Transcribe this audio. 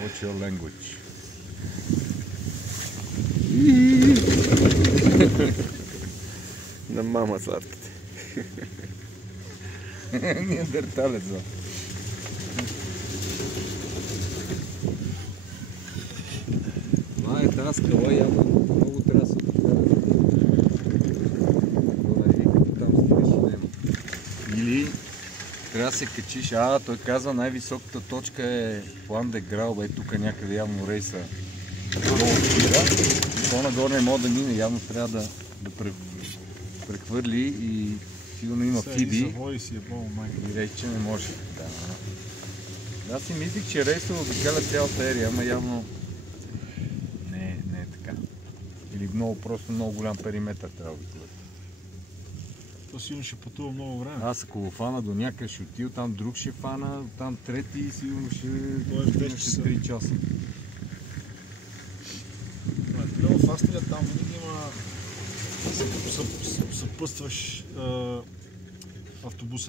What's your language? На мама сладките. Неандерталец, да. Това е тази скала, явно много трябва да се подкараш. Там стигаш и няма. Или трябва да се качиш. Той казва, най-високата точка е План де Грал, тук някъде явно рейса долу спира. И по-нагоре не може да мине, явно трябва да прехвърли и сигурно има фиби. И рейс, че не може. Аз си мислих, че рейса обикаля цялата ерия, ама явно не е така. Или много голям периметър трябва да обикаля. То сигурно ще пътува много време. Аз ако го фана до някъде ще отива, там друг ще фана, там трети и сигурно ще 3 часа. Много в Австрия там винаги има съпътстваш автобусен